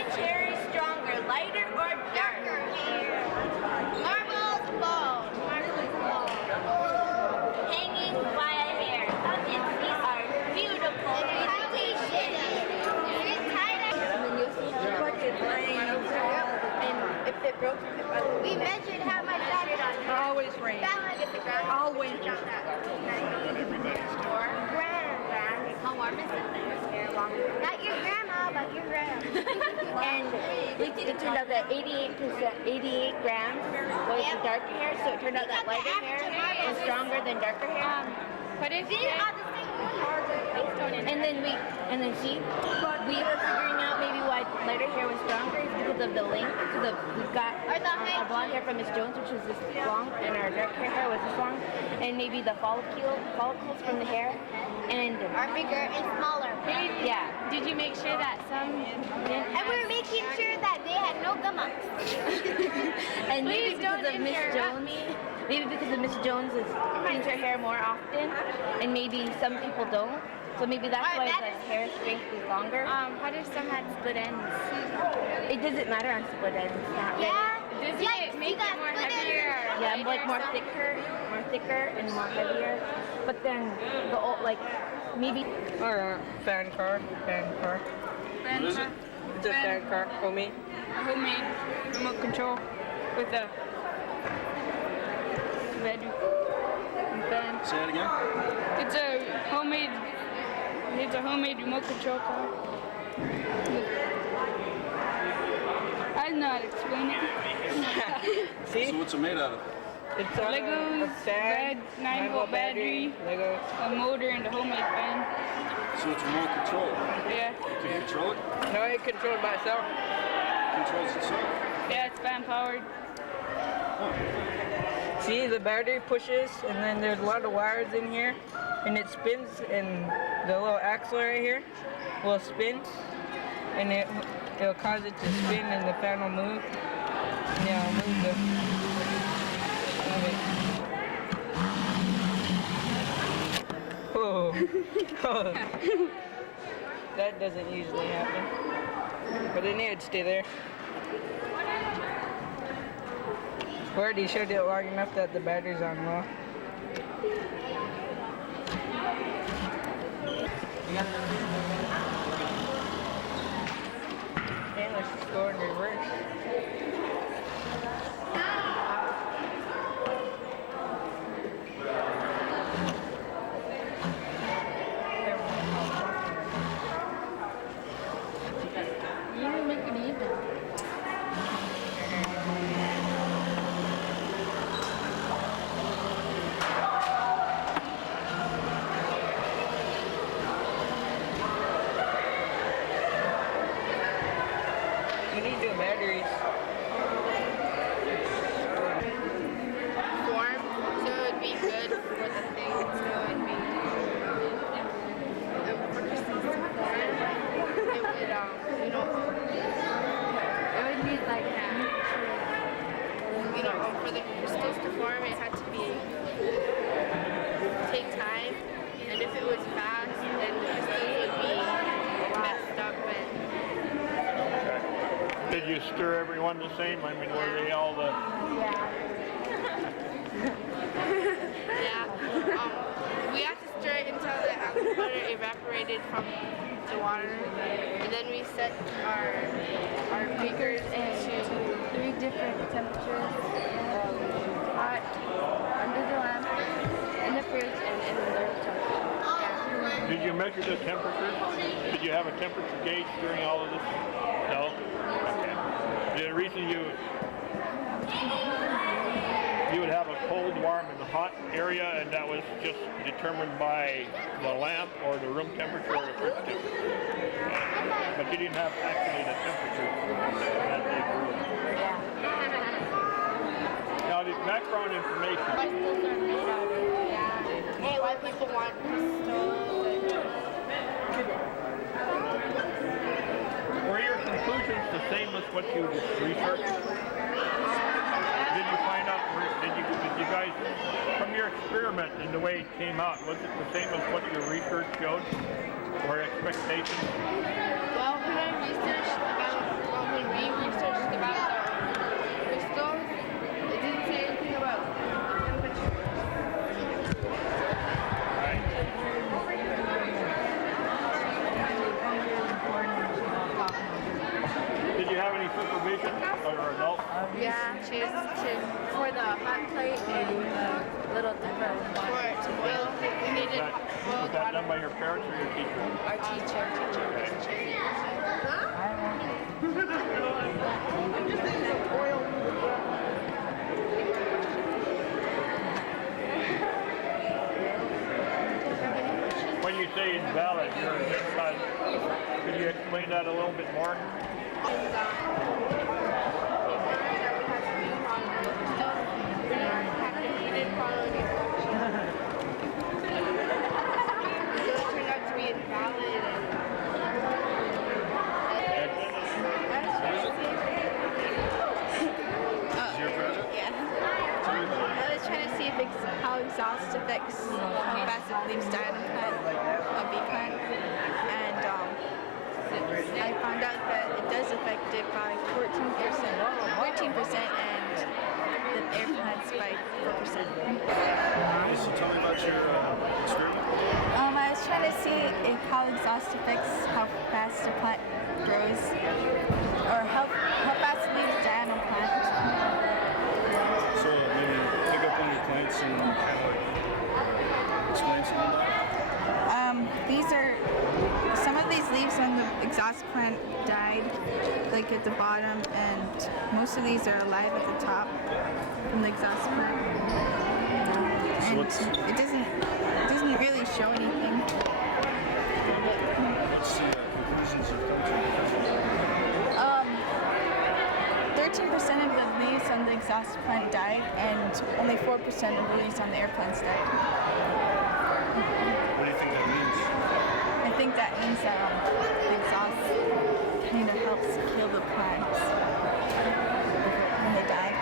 Which hair is stronger, lighter or darker? Marbles bone. Marbles bone. Hanging wire hair. Audience, these are beautiful presentation. And then you'll see crooked lines. And if it broke, We measured how much that is. always rain. All winter. How warm is it then? Not your grandma, but your grandma. And it turned out that 88 grams was the darker hair, so it turned out that lighter hair was stronger than darker hair. What if These are the same ones. And then we were figuring out maybe why lighter hair was stronger is because of the length. Because we've got our blonde hair from Miss Jones, which was this long, and our dark hair was this long, and maybe the follicles from the hair, and Are bigger and smaller. yeah. Did you make sure that some didn't And we were making sure that they had no gum ups. And maybe Please don't because of Miss interrupt Jones, maybe because of Miss Jones cleans her hair more often, and maybe some people don't. So maybe that's why the hair strength is longer. what if some had split ends? It doesn't matter on split ends. Not really. Does it make it more heavier or Yeah, lighter like or more something? thicker and more heavier. But then the old maybe. Or fan car. What is it? It's a fan car, homie. Homemade remote control with a red fan. Say it again. It's a homemade remote control car. I don't know how to explain it. See? So what's it made out of? It's a Legos, fan, red 9-volt battery, Legos. a motor, and a homemade fan. So it's remote control. Yeah, Can you control it? No, it controlled by itself. Controls itself. yeah, it's fan powered. See, the battery pushes, and then there's a lot of wires in here, and it spins, and the little axle right here will spin, and it'll cause it to spin, and the fan will move. Yeah, I'll move it. Whoa. That doesn't usually happen. But it needed to stay there. We already showed it long enough that the battery's on low. And let's just go in reverse. You can make it even. We need new batteries. Form, so it would be good for the thing, so it would be for crystals to form. It would, it would need like for the crystals to form, it had to take time, and if it was fast, then the crystals would be messed up and. Did you stir everyone the same? I mean, were they all the... Yeah. We had to stir it until the water evaporated from the water, and then we set our beakers into 3 different temperatures: hot, under the lamp, in the fridge, and in the temperature. Did you measure the temperature? Did you have a temperature gauge during all of this? No? Okay. The reason you would have a cold, warm, and hot area, and that was just determined by the lamp or the room temperature or the fridge temperature. Okay. But you didn't have actually the temperature that they grew. Now the background information. crystals are made out of. Hey, why people want crystals? Were your conclusions the same as what you researched? Did you find out, did you guys, from your experiment and the way it came out, was it the same as what your research showed? Or expectations? Well, we did research about have any supervision or adults? Yeah, cheers. For the hot plate and the little dipper with water. To boil, we needed Was that done by your parents or your teacher? Our teacher. When you say invalid, you're because, could you explain that a little bit more? Your project? I was trying to see how exhaust affects how fast it leaves diamond plant, a bee plant, and I found out that it does affect it by 14%, and the air plants by 4%. So tell me about your experiment. I was trying to see how exhaust affects how fast a plant grows, or how fast it leaves diamond plant. So maybe pick up one of your plants and kind of explain some of that. Some of these leaves on the exhaust plant died, like at the bottom, and most of these are alive at the top from the exhaust plant. And it doesn't really show anything. What's the conclusions you've come to? 13% of the leaves on the exhaust plant died, and only 4% of the leaves on the air plants died. What do you think that means? I think that means that the exhaust kind of helps kill the plants when they die.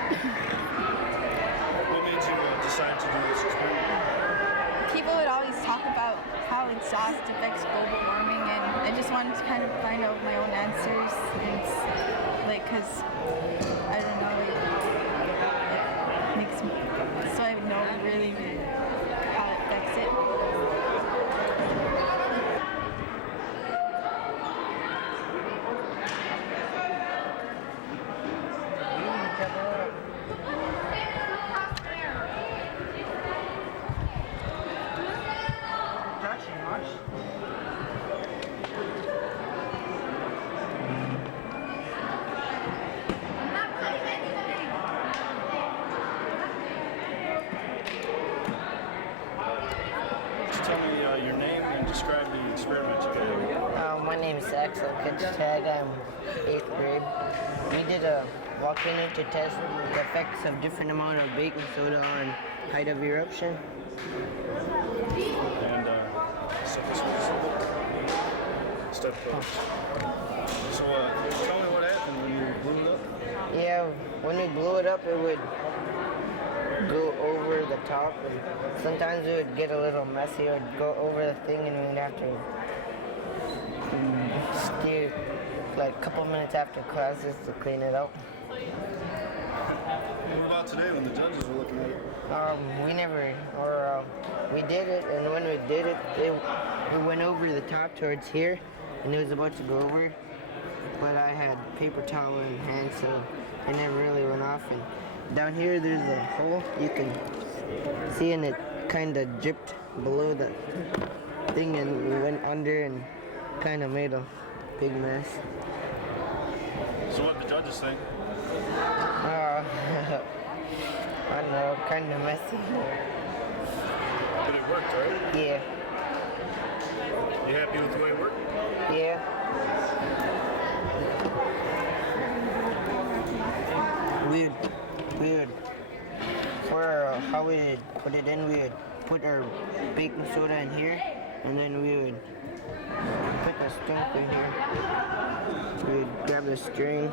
What made you decide to do this experiment? People would always talk about how exhaust affects global warming, and I just wanted to kind of find out my own answers, and because I don't know, it makes me, so I know really how it affects it. Just tell me your name and describe the experiment you did. My name is Axel Kitstag. I'm 8th grade. We did a volcano to test the effects of different amount of baking soda on height of eruption. And so this was step close. So tell me what happened when you blew it up. Yeah, when we blew it up, it would go over the top, and sometimes it would get a little messy. It would go over the thing, and we'd have to steer like a couple minutes after classes to clean it out. What about today when the judges were looking at it? We did it, and when we did it, it went over the top towards here, and it was about to go over, but I had paper towel in hand, so it never really went off. And down here, there's a hole you can see, and it kind of dripped below the thing, and we went under and kind of made a big mess. So what the judges think? I don't know, kind of messy. But it worked, right? Yeah. You happy with the way it worked? Yeah. We would, for how we would put it in, we would put our baking soda in here, and then we would put the string in here. We would grab the string.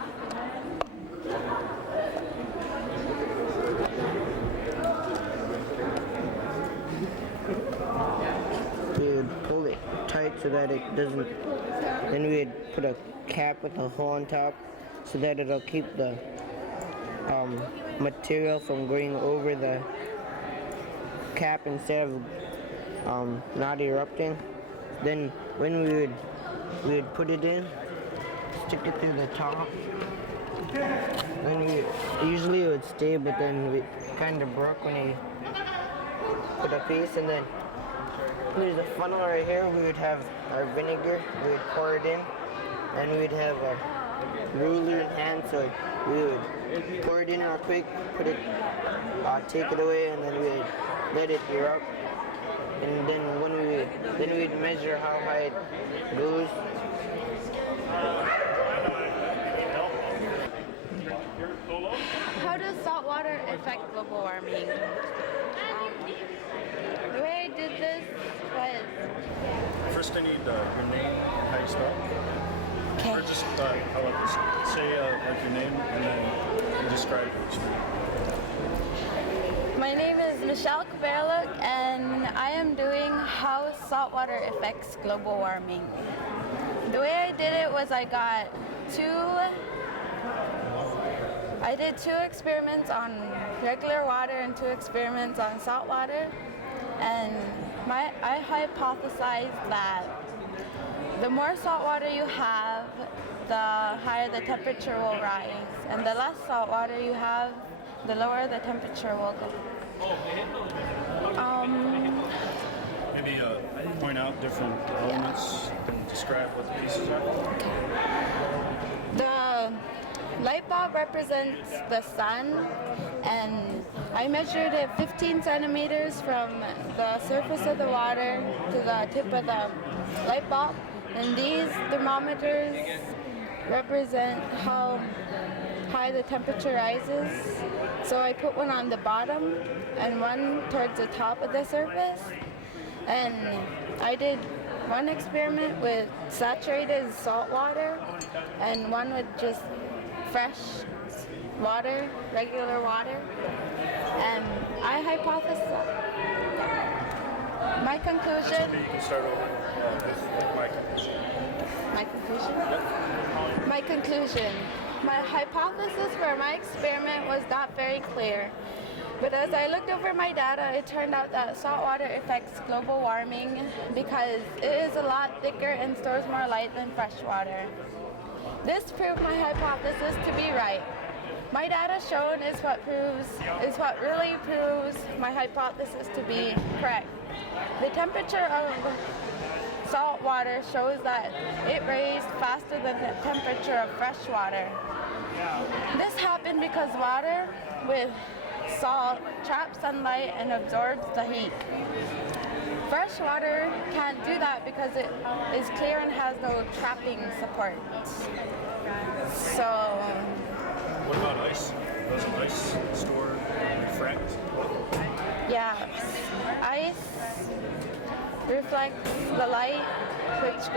We would pull it tight so that it doesn't, then we would put a cap with a hole on top so that it'll keep the material from going over the cap instead of not erupting. Then when we would put it in, stick it through the top. And usually it would stay, but then we kind of broke when we put a piece. And then there's a funnel right here. We would have our vinegar. We would pour it in, and we'd have a ruler in hand, so we would pour it in real quick, put it, take it away, and then we'd let it erupt. And then we'd measure how high it goes. How does salt water affect global warming? The way I did this was First, I need your name and how you spell. Okay. Or just however, say like your name and then you describe your experience. My name is Michelle Kavaluk, and I am doing how saltwater affects global warming. The way I did it was I did two experiments on regular water and two experiments on salt water, and I hypothesized that the more salt water you have, the higher the temperature will rise, and the less salt water you have, the lower the temperature will go. Maybe point out different elements and describe what the pieces are. The light bulb represents the sun, and I measured it 15 centimeters from the surface of the water to the tip of the light bulb. And these thermometers represent how high the temperature rises. So I put one on the bottom and one towards the top of the surface. And I did one experiment with saturated salt water and one with just fresh water, regular water. And I hypothesized. My conclusion. You can start over with my conclusion. My conclusion? My conclusion. My hypothesis for my experiment was not very clear. But as I looked over my data, it turned out that salt water affects global warming because it is a lot thicker and stores more light than fresh water. This proved my hypothesis to be right. My data shown is what really proves my hypothesis to be correct. The temperature of salt water shows that it raised faster than the temperature of fresh water. This happened because water with salt traps sunlight and absorbs the heat. Fresh water can't do that because it is clear and has no trapping support. So, What about ice? Doesn't ice store refract? yeah, ice reflects the light, which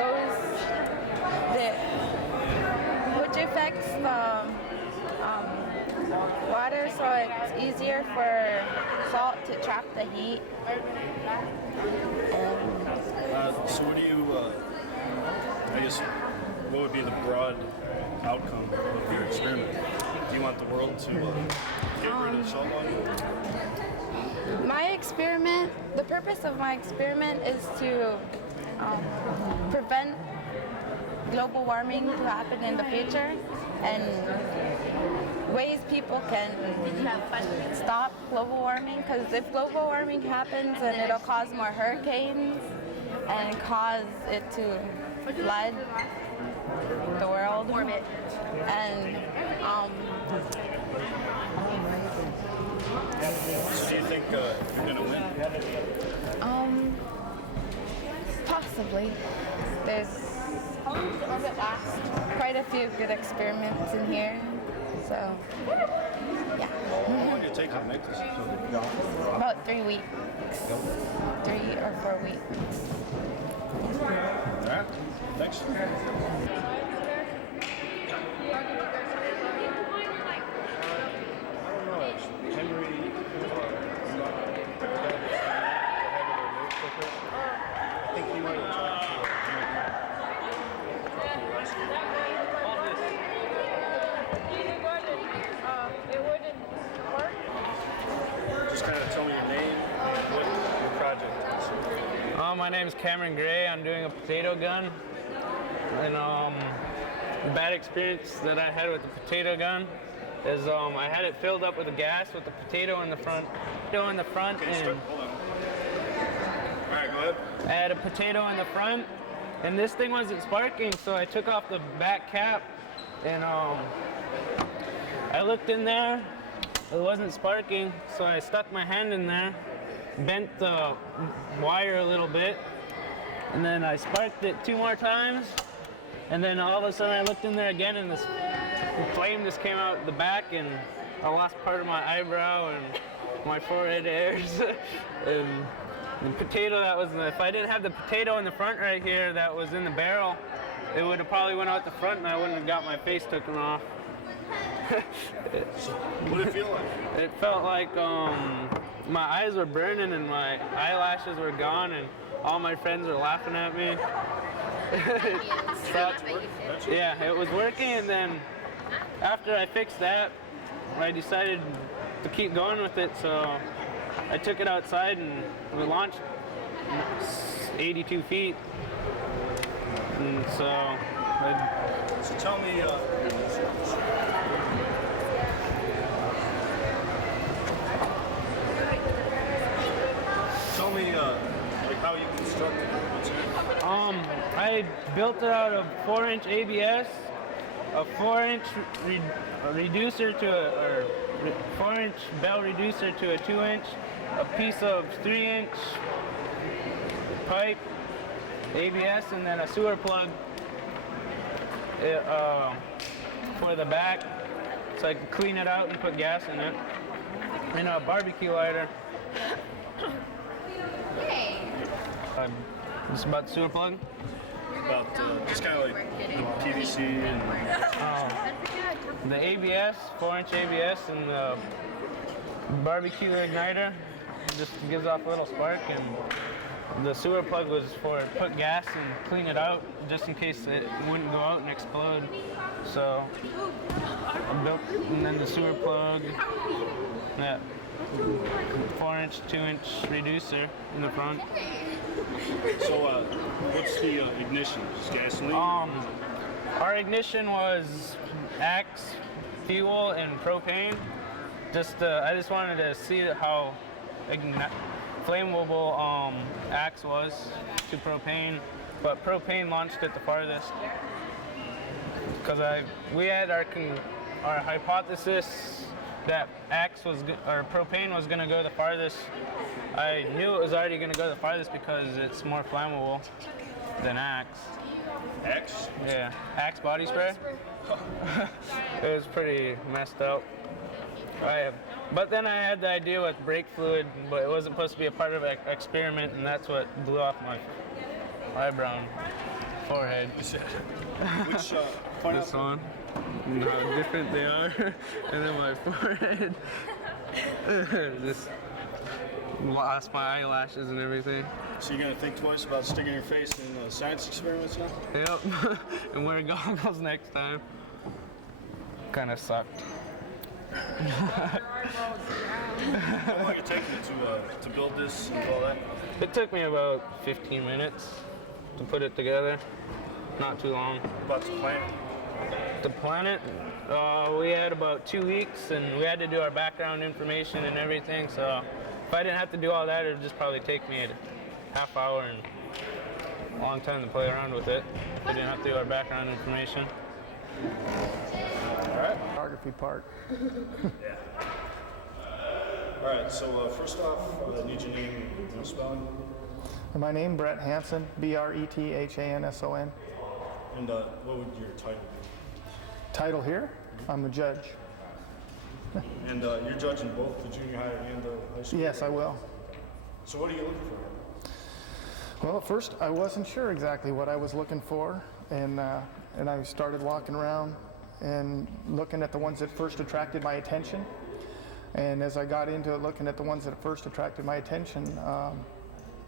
affects the water, so it's easier for salt to trap the heat. So what do you, I guess, what would be the broad outcome of your experiment? Do you want the world to get rid of salt water? The purpose of my experiment is to prevent global warming to happen in the future, and ways people can stop global warming, because if global warming happens, then it'll cause more hurricanes and cause it to flood the world. And So do you think you're going to win? Possibly. There's quite a few good experiments in here, so yeah. How long did it take to make this? About 3 weeks. 3 or 4 weeks. All right, thanks. Just kind of tell me your name and what your project is. My name's Cameron Gray. I'm doing a potato gun, and bad experience that I had with the potato gun is I had it filled up with gas with the potato in the front. Okay, hold on. All right, go ahead. I had a potato in the front, and this thing wasn't sparking, so I took off the back cap, and I looked in there. It wasn't sparking, so I stuck my hand in there, bent the wire a little bit, and then I sparked it 2 more times, and then all of a sudden I looked in there again, and the flame just came out the back, and I lost part of my eyebrow and my forehead hairs. And the potato that was, if I didn't have the potato in the front right here that was in the barrel, it would have probably went out the front and I wouldn't have got my face taken off. What did it feel like? It felt like my eyes were burning and my eyelashes were gone and all my friends were laughing at me. Yeah, it was working, and then after I fixed that, I decided to keep going with it, so I took it outside and we launched 82 feet. And so tell me, like how you constructed it. What's it? I built it out of 4-inch ABS, a 4-inch reducer to or 4-inch bell reducer to a 2-inch, a piece of 3-inch pipe, ABS, and then a sewer plug for the back, so I could clean it out and put gas in it, and a barbecue lighter. This is about the sewer plug? About just kind of like the PVC and... the ABS, 4-inch ABS, and the barbecue igniter just gives off a little spark, and the sewer plug was for put gas and clean it out just in case it wouldn't go out and explode. So I built, and then the sewer plug, that 4-inch, 2-inch reducer in the front. So what's the ignition? Just gasoline? Our ignition was Axe, fuel, and propane. I just wanted to see how flammable Axe was to propane, but propane launched it the farthest. Because we had our hypothesis that propane was going to go the farthest. I knew it was already going to go the farthest because it's more flammable than Axe. Axe? Yeah, Axe body spray. It was pretty messed up. But then I had the idea with brake fluid, but it wasn't supposed to be a part of an experiment, and that's what blew off my eyebrow and forehead. Which this one, and how different they are, and then my forehead. Just lost my eyelashes and everything. So you're gonna think twice about sticking your face in science experiments now? Yep, and wear goggles next time. Kind of sucked. How long did it take you to build this and all that? It took me about 15 minutes to put it together. Not too long. About to plant? To plant it, we had about 2 weeks, and we had to do our background information and everything. So if I didn't have to do all that, it would just probably take me a half hour and a long time to play around with it. We didn't have to do our background information. All right. Photography part. Yeah. All right. So first off, I need your name and spelling. My name, Bret Hanson, B-R-E-T-H-A-N-S-O-N. And what would your title be? Title here? I'm a judge. And you're judging both the junior high and the high school? Yes, I will. So what are you looking for? Well, at first I wasn't sure exactly what I was looking for, and I started walking around and looking at the ones that first attracted my attention. And as I got into it, looking at the ones that first attracted my attention,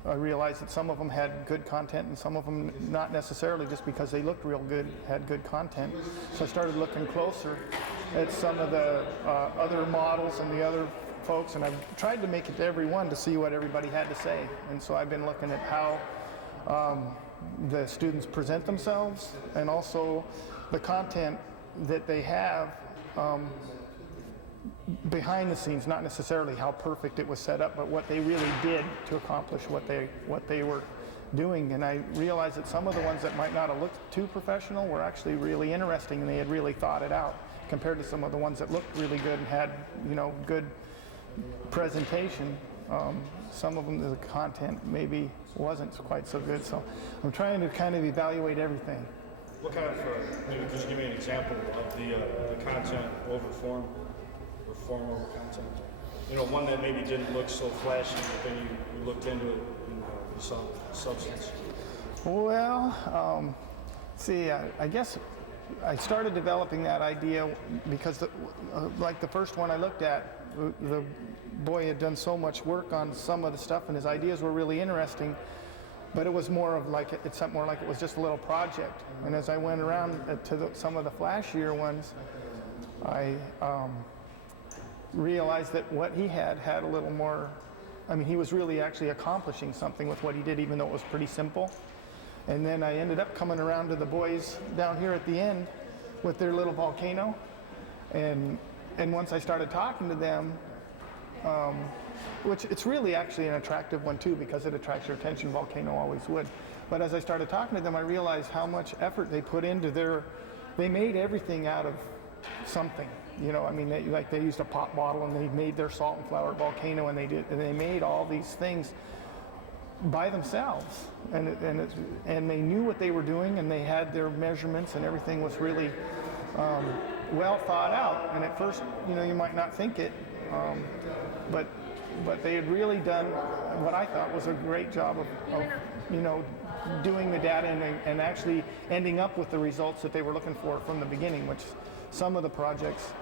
I realized that some of them had good content and some of them not necessarily, just because they looked real good, had good content. So I started looking closer at some of the other models and the other folks, and I've tried to make it to every one to see what everybody had to say. And so I've been looking at how the students present themselves, and also the content that they have behind the scenes, not necessarily how perfect it was set up, but what they really did to accomplish what they were doing. And I realized that some of the ones that might not have looked too professional were actually really interesting, and they had really thought it out, compared to some of the ones that looked really good and had, you know, good presentation. Some of them, the content maybe wasn't quite so good. So I'm trying to kind of evaluate everything. What kind of, maybe could you give me an example of the content over form, or form over content? You know, one that maybe didn't look so flashy, but then you looked into it and you saw substance. Well, see, I guess I started developing that idea because, like the first one I looked at, the boy had done so much work on some of the stuff, and his ideas were really interesting. But it was more of like, it something more like it was just a little project. And as I went around to some of the flashier ones, I realized that what he had a little more, I mean, he was really actually accomplishing something with what he did, even though it was pretty simple. And then I ended up coming around to the boys down here at the end with their little volcano. And once I started talking to them, which it's really actually an attractive one too, because it attracts your attention, volcano always would. But as I started talking to them, I realized how much effort they put into they made everything out of something. You know, I mean, they used a pop bottle and they made their salt and flour volcano, and they made all these things by themselves, and they knew what they were doing, and they had their measurements, and everything was really well thought out. And at first, you know, you might not think it, but they had really done what I thought was a great job of you know, doing the data and actually ending up with the results that they were looking for from the beginning. Which some of the projects,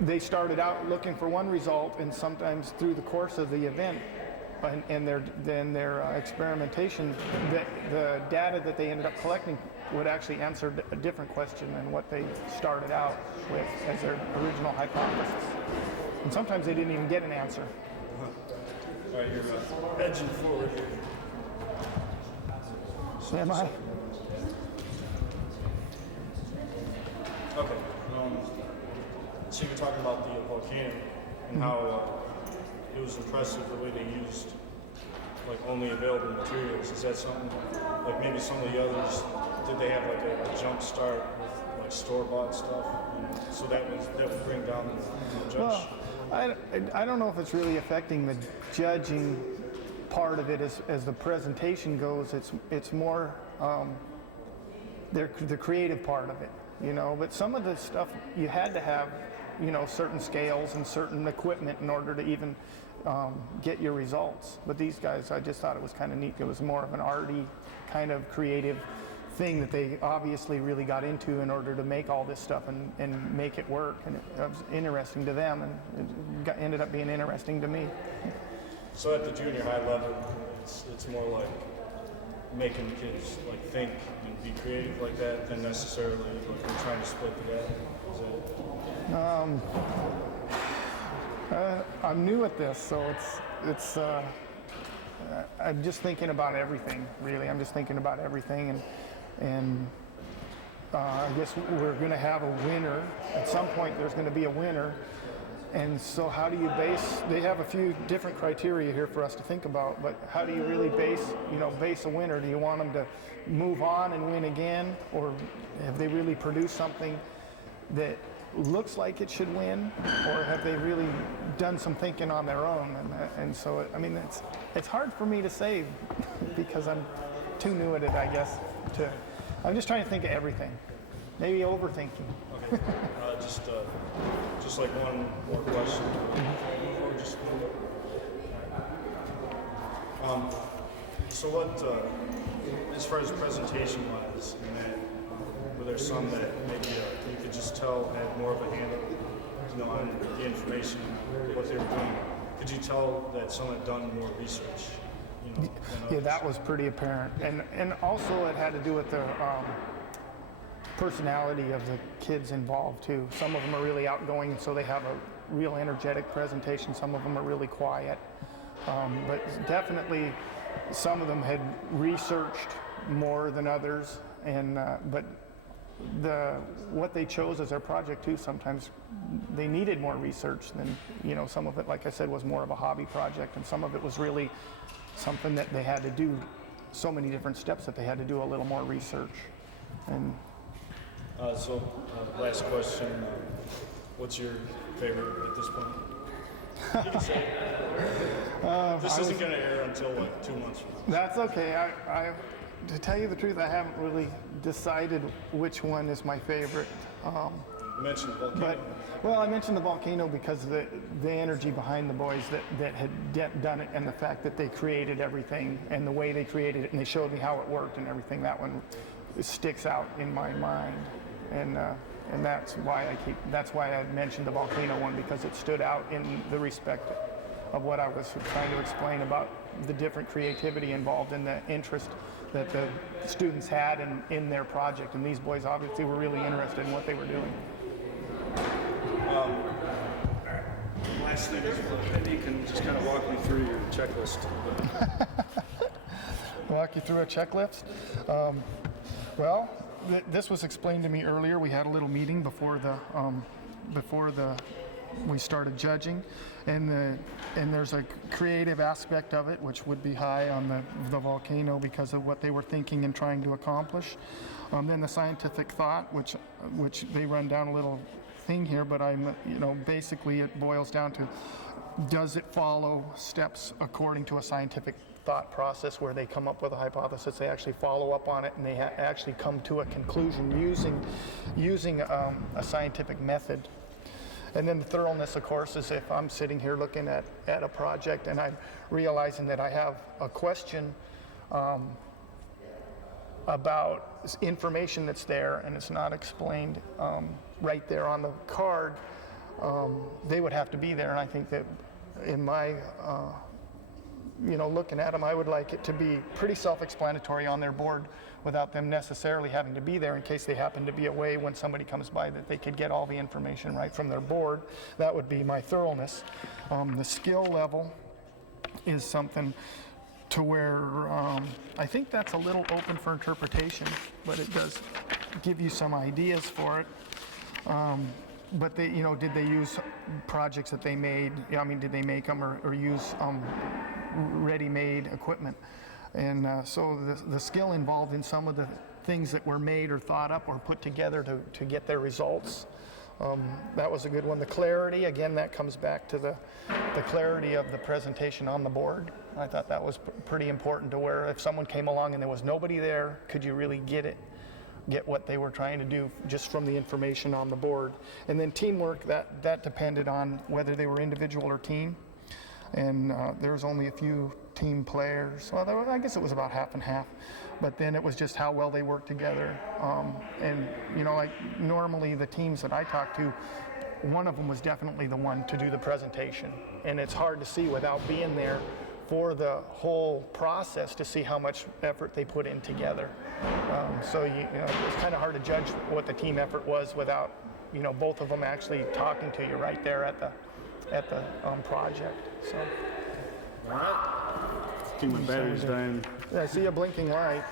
they started out looking for one result, and sometimes through the course of the event and their experimentation, the data that they ended up collecting would actually answer a different question than what they started out with as their original hypothesis. And sometimes they didn't even get an answer. All right, you're edging forward here. Am I? Okay. So you were talking about the volcano and how it was impressive the way they used like only available materials. Is that something like maybe some of the others, did they have like a jump start with like store-bought stuff? And so that would bring down the judge. Well, I don't know if it's really affecting the judging part of it as the presentation goes. It's more the creative part of it, you know. But some of the stuff you had to have, you know, certain scales and certain equipment in order to even get your results. But these guys, I just thought it was kind of neat. It was more of an arty kind of creative thing that they obviously really got into in order to make all this stuff and make it work. And it was interesting to them, and it ended up being interesting to me. So at the junior high level, it's more like making kids like think and be creative like that than necessarily like we're trying to split the data. I'm new at this, so it's I'm just thinking about everything, really. I'm just thinking about everything, and I guess we're going to have a winner. At some point, there's going to be a winner. And so how do you they have a few different criteria here for us to think about, but how do you really base a winner? Do you want them to move on and win again, or have they really produced something that looks like it should win, or have they really done some thinking on their own? And so, I mean, it's hard for me to say because I'm too new at it, I guess. I'm just trying to think of everything, maybe overthinking. Okay, just like one more question. So what, as far as presentation-wise, were there some that maybe you could just tell had more of a handle, you know, on the information, what they were doing? Could you tell that some had done more research? You know, yeah, that was pretty apparent, and also it had to do with the personality of the kids involved too. Some of them are really outgoing, so they have a real energetic presentation. Some of them are really quiet, but definitely some of them had researched more than others, and but what they chose as their project too, sometimes they needed more research than, some of it, like I said, was more of a hobby project, and some of it was really something that they had to do, so many different steps that they had to do a little more research. And last question, what's your favorite at this point? You can say it. This isn't going to air until like 2 months from now. That's okay. I to tell you the truth, I haven't really decided which one is my favorite. You mentioned the volcano. I mentioned the volcano because the energy behind the boys that had done it, and the fact that they created everything and the way they created it, and they showed me how it worked and everything. That one sticks out in my mind, and that's why I mentioned the volcano one, because it stood out in the respect of what I was trying to explain about the different creativity involved and the interest that the students had in their project. And these boys obviously were really interested in what they were doing. Last thing is, maybe you can just kind of walk me through your checklist. Walk you through a checklist? This was explained to me earlier. We had a little meeting before we started judging, and there's a creative aspect of it, which would be high on the volcano because of what they were thinking and trying to accomplish. Then the scientific thought, which they run down a little thing here, but basically it boils down to, does it follow steps according to a scientific thought process where they come up with a hypothesis, they actually follow up on it, and they actually come to a conclusion using a scientific method. And then the thoroughness, of course, is if I'm sitting here looking at a project and I'm realizing that I have a question about information that's there and it's not explained right there on the card, they would have to be there. And I think that in my looking at them, I would like it to be pretty self-explanatory on their board without them necessarily having to be there, in case they happen to be away when somebody comes by, that they could get all the information right from their board. That would be my thoroughness. The skill level is something to where I think that's a little open for interpretation, but it does give you some ideas for it. But they, did they use projects that they made? Did they make them or use ready-made equipment? And so the skill involved in some of the things that were made or thought up or put together to get their results. That was a good one. The clarity, again, that comes back to the clarity of the presentation on the board. I thought that was pretty important, to where if someone came along and there was nobody there, could you really get what they were trying to do just from the information on the board. And then teamwork, that depended on whether they were individual or team. And there was only a few team players. Well, I guess it was about half and half. But then it was just how well they worked together. And like normally the teams that I talked to, one of them was definitely the one to do the presentation. And it's hard to see without being there for the whole process to see how much effort they put in together. So it's kind of hard to judge what the team effort was without both of them actually talking to you right there at the project. So. All right. Keep my batteries down. Yeah, I see a blinking light.